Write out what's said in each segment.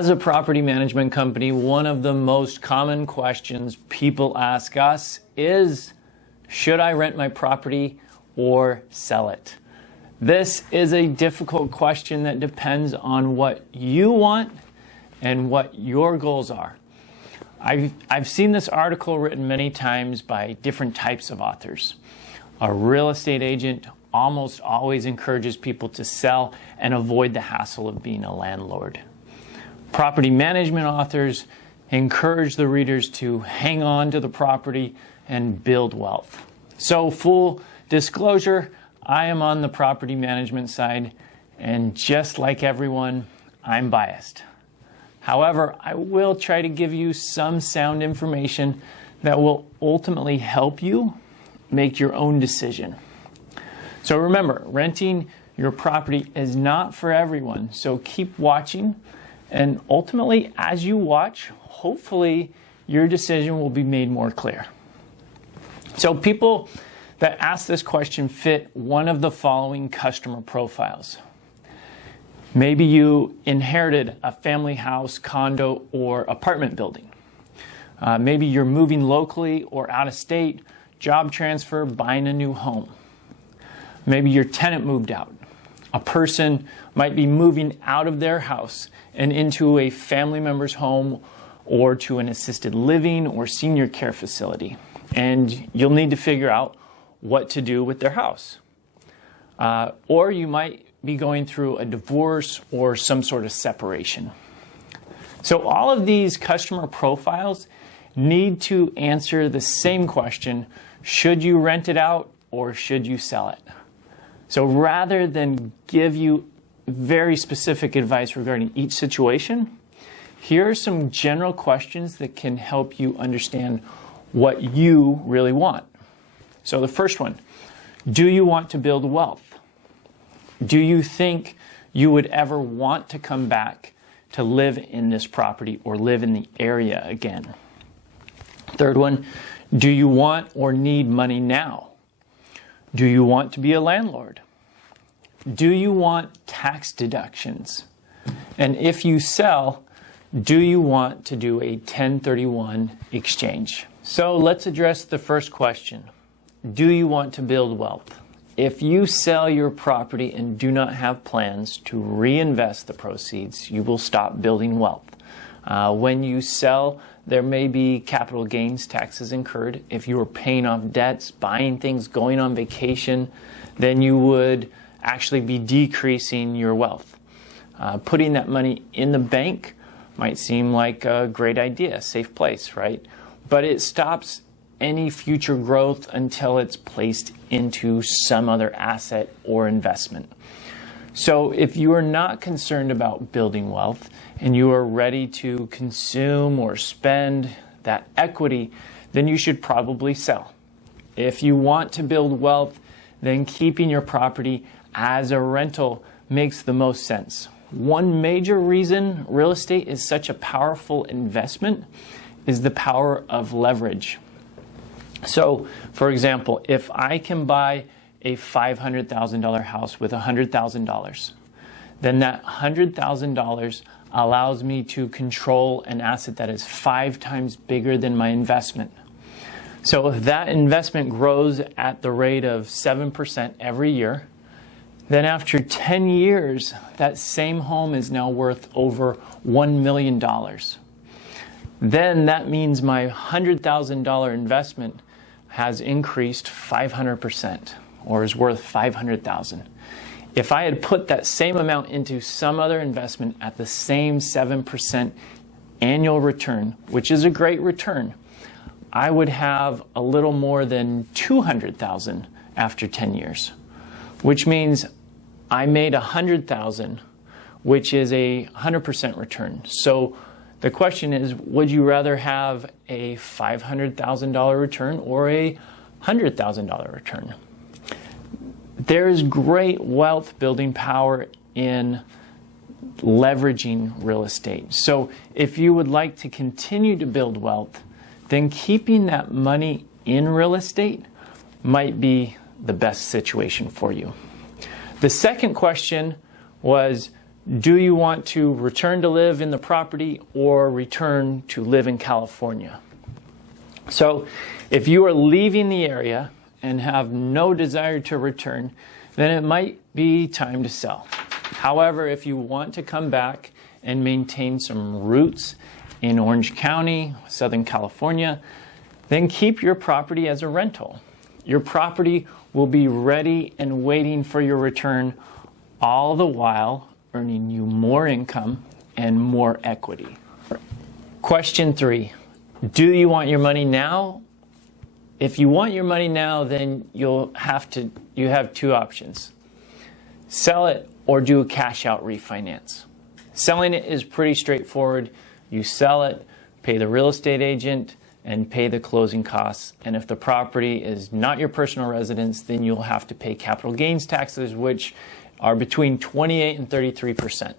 As a property management company, one of the most common questions people ask us is, should I rent my property or sell it? This is a difficult question that depends on what you want and what your goals are. I've seen this article written many times by different types of authors. A real estate agent almost always encourages people to sell and avoid the hassle of being a landlord. Property management authors encourage the readers to hang on to the property and build wealth. So, full disclosure, I am on the property management side, and just like everyone, I'm biased. However, I will try to give you some sound information that will ultimately help you make your own decision. So remember, renting your property is not for everyone, so keep watching, and ultimately, as you watch, hopefully your decision will be made more clear. So people that ask this question fit one of the following customer profiles. Maybe you inherited a family house, condo, or apartment building. Maybe you're moving locally or out of state, job transfer, buying a new home. Maybe your tenant moved out. A person might be moving out of their house and into a family member's home or to an assisted living or senior care facility. And you'll need to figure out what to do with their house. Or you might be going through a divorce or some sort of separation. So all of these customer profiles need to answer the same question: should you rent it out or should you sell it? So rather than give you very specific advice regarding each situation, here are some general questions that can help you understand what you really want. So the first one, do you want to build wealth? Do you think you would ever want to come back to live in this property or live in the area again? Third one, do you want or need money now? Do you want to be a landlord? Do you want tax deductions? And if you sell, do you want to do a 1031 exchange? So let's address the first question. Do you want to build wealth? If you sell your property and do not have plans to reinvest the proceeds, you will stop building wealth. When you sell, there may be capital gains taxes incurred. If you are paying off debts, buying things, going on vacation, then you would actually be decreasing your wealth. Putting that money in the bank might seem like a great idea, a safe place, right? But it stops any future growth until it's placed into some other asset or investment. So if you are not concerned about building wealth and you are ready to consume or spend that equity, then you should probably sell. If you want to build wealth, then keeping your property as a rental makes the most sense. One major reason real estate is such a powerful investment is the power of leverage. So, for example, if I can buy a $500,000 house with $100,000, then that $100,000 allows me to control an asset that is 5 times bigger than my investment. So if that investment grows at the rate of 7% every year, then after 10 years, that same home is now worth over $1 million. Then that means my $100,000 investment has increased 500%, or is worth $500,000. If I had put that same amount into some other investment at the same 7% annual return, which is a great return, I would have a little more than $200,000 after 10 years, which means I made $100,000, which is a 100% return. So the question is, would you rather have a $500,000 return or a $100,000 return? There's great wealth building power in leveraging real estate. So if you would like to continue to build wealth, then keeping that money in real estate might be the best situation for you. The second question was, Do you want to return to live in the property or return to live in California? So if you are leaving the area and have no desire to return, then it might be time to sell. However, if you want to come back and maintain some roots in Orange County, Southern California, then keep your property as a rental. Your property will be ready and waiting for your return, all the while earning you more income and more equity. Question 3, do you want your money now? If you want your money now, then you have 2 options. Sell it or do a cash out refinance. Selling it is pretty straightforward. You sell it, pay the real estate agent, and pay the closing costs. And if the property is not your personal residence, then you'll have to pay capital gains taxes, which are between 28 and 33%.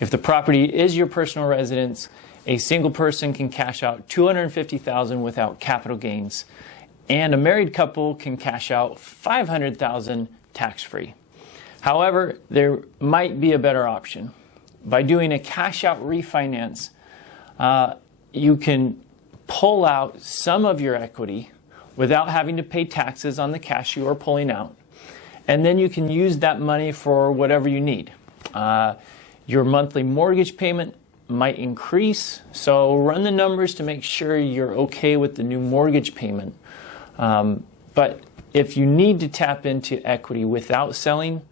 If the property is your personal residence, a single person can cash out $250,000 without capital gains, and a married couple can cash out $500,000 tax-free. However, there might be a better option. By doing a cash out refinance, you can pull out some of your equity without having to pay taxes on the cash you are pulling out. And then you can use that money for whatever you need. Your monthly mortgage payment might increase, so run the numbers to make sure you're okay with the new mortgage payment. But if you need to tap into equity without selling,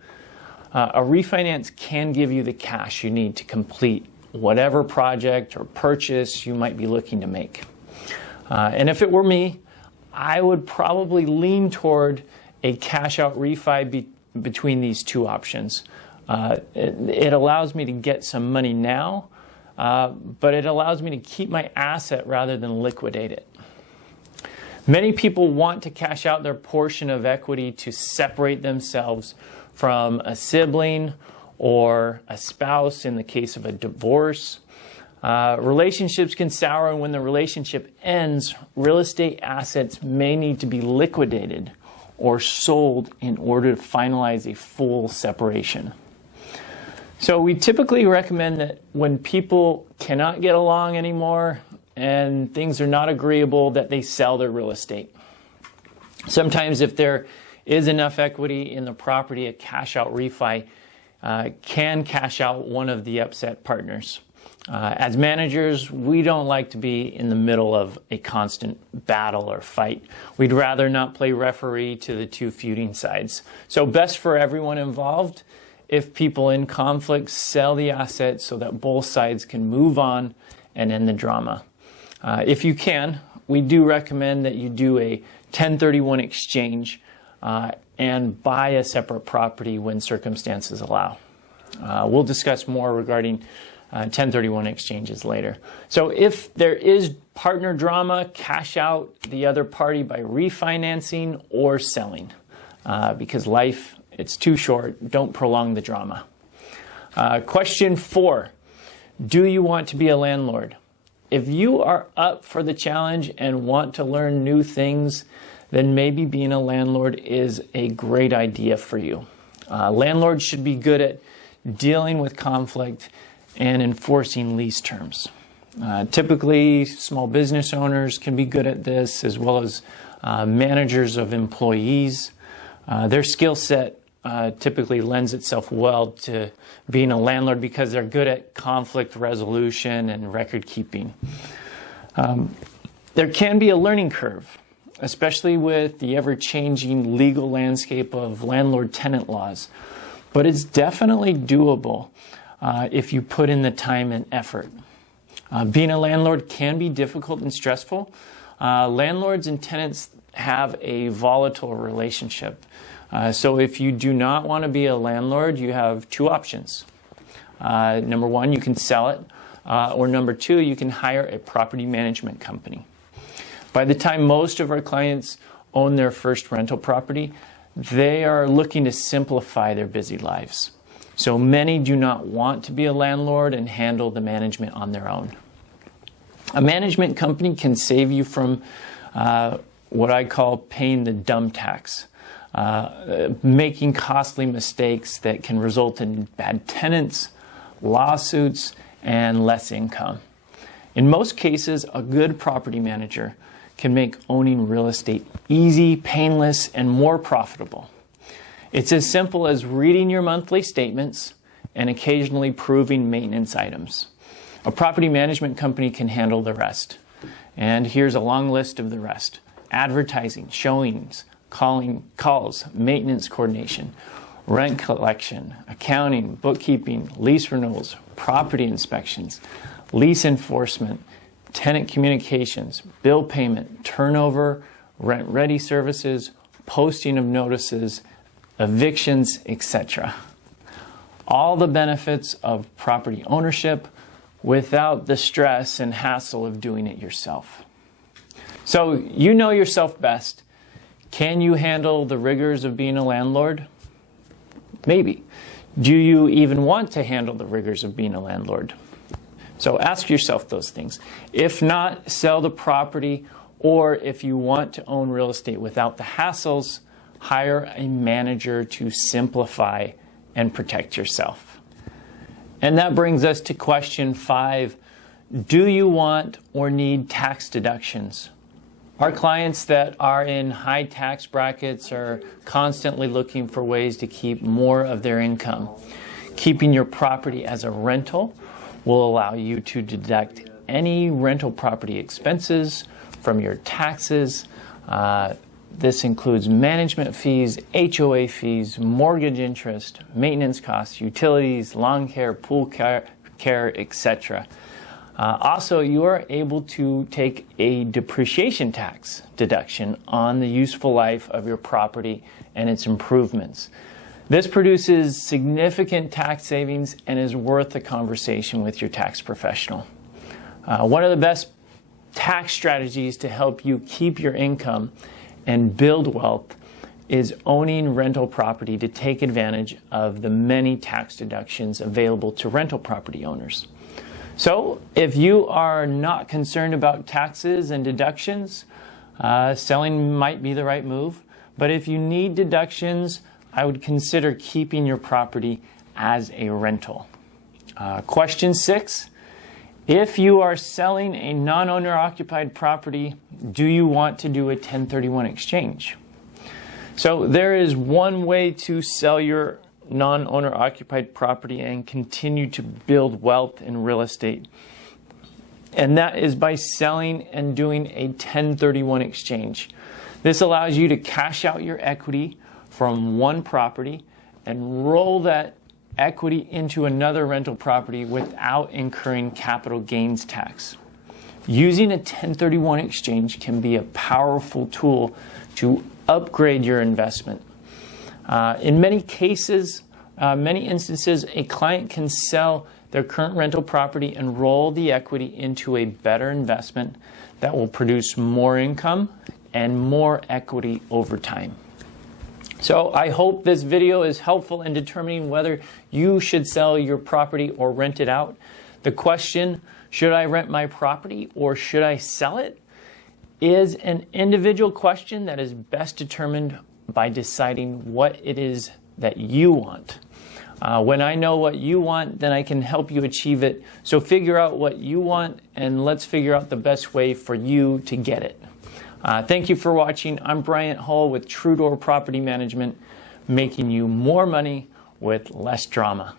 a refinance can give you the cash you need to complete whatever project or purchase you might be looking to make. And if it were me, I would probably lean toward a cash out refi between these 2 options. It allows me to get some money now, but it allows me to keep my asset rather than liquidate it. Many people want to cash out their portion of equity to separate themselves from a sibling or a spouse in the case of a divorce. Relationships can sour, and when the relationship ends, real estate assets may need to be liquidated or sold in order to finalize a full separation. So we typically recommend that when people cannot get along anymore and things are not agreeable, that they sell their real estate. Sometimes if there is enough equity in the property, a cash out refi can cash out one of the upset partners. As managers, we don't like to be in the middle of a constant battle or fight. We'd rather not play referee to the 2 feuding sides. So best for everyone involved if people in conflict sell the assets so that both sides can move on and end the drama. If you can, we do recommend that you do a 1031 exchange and buy a separate property when circumstances allow. We'll discuss more regarding 1031 exchanges later. So if there is partner drama, cash out the other party by refinancing or selling. Because life, it's too short. Don't prolong the drama. Question 4, do you want to be a landlord? If you are up for the challenge and want to learn new things, then maybe being a landlord is a great idea for you. Landlords should be good at dealing with conflict and enforcing lease terms. Typically, small business owners can be good at this, as well as managers of employees. Their skill set typically lends itself well to being a landlord because they're good at conflict resolution and record keeping. There can be a learning curve, especially with the ever-changing legal landscape of landlord-tenant laws, but it's definitely doable if you put in the time and effort. Being a landlord can be difficult and stressful. Landlords and tenants have a volatile relationship. So if you do not want to be a landlord, you have 2 options. Number 1, you can sell it, or number 2, you can hire a property management company. By the time most of our clients own their first rental property, they are looking to simplify their busy lives. So many do not want to be a landlord and handle the management on their own. A management company can save you from what I call paying the dumb tax, making costly mistakes that can result in bad tenants, lawsuits, and less income. In most cases, a good property manager can make owning real estate easy, painless, and more profitable. It's as simple as reading your monthly statements and occasionally proving maintenance items. A property management company can handle the rest. And here's a long list of the rest: advertising, showings, calls, maintenance coordination, rent collection, accounting, bookkeeping, lease renewals, property inspections, lease enforcement, tenant communications, bill payment, turnover, rent-ready services, posting of notices, evictions, etc. All the benefits of property ownership without the stress and hassle of doing it yourself. So you know yourself best. Can you handle the rigors of being a landlord? Maybe. Do you even want to handle the rigors of being a landlord? So ask yourself those things. If not, sell the property, or if you want to own real estate without the hassles, hire a manager to simplify and protect yourself. And that brings us to question 5. Do you want or need tax deductions? Our clients that are in high tax brackets are constantly looking for ways to keep more of their income. Keeping your property as a rental will allow you to deduct any rental property expenses from your taxes. This includes management fees, HOA fees, mortgage interest, maintenance costs, utilities, lawn care, pool care, etc. Also, you are able to take a depreciation tax deduction on the useful life of your property and its improvements. This produces significant tax savings and is worth a conversation with your tax professional. One of the best tax strategies to help you keep your income and build wealth is owning rental property to take advantage of the many tax deductions available to rental property owners. So if you are not concerned about taxes and deductions, selling might be the right move. But if you need deductions, I would consider keeping your property as a rental. Question 6. If you are selling a non-owner occupied property, do you want to do a 1031 exchange? So there is one way to sell your non-owner occupied property and continue to build wealth in real estate. And that is by selling and doing a 1031 exchange. This allows you to cash out your equity from one property and roll that equity into another rental property without incurring capital gains tax. Using a 1031 exchange can be a powerful tool to upgrade your investment. In many cases, many instances, a client can sell their current rental property and roll the equity into a better investment that will produce more income and more equity over time. So I hope this video is helpful in determining whether you should sell your property or rent it out. The question, should I rent my property or should I sell it, is an individual question that is best determined by deciding what it is that you want. When I know what you want, then I can help you achieve it. So figure out what you want and let's figure out the best way for you to get it. Thank you for watching. I'm Bryant Hull with True Door Property Management, making you more money with less drama.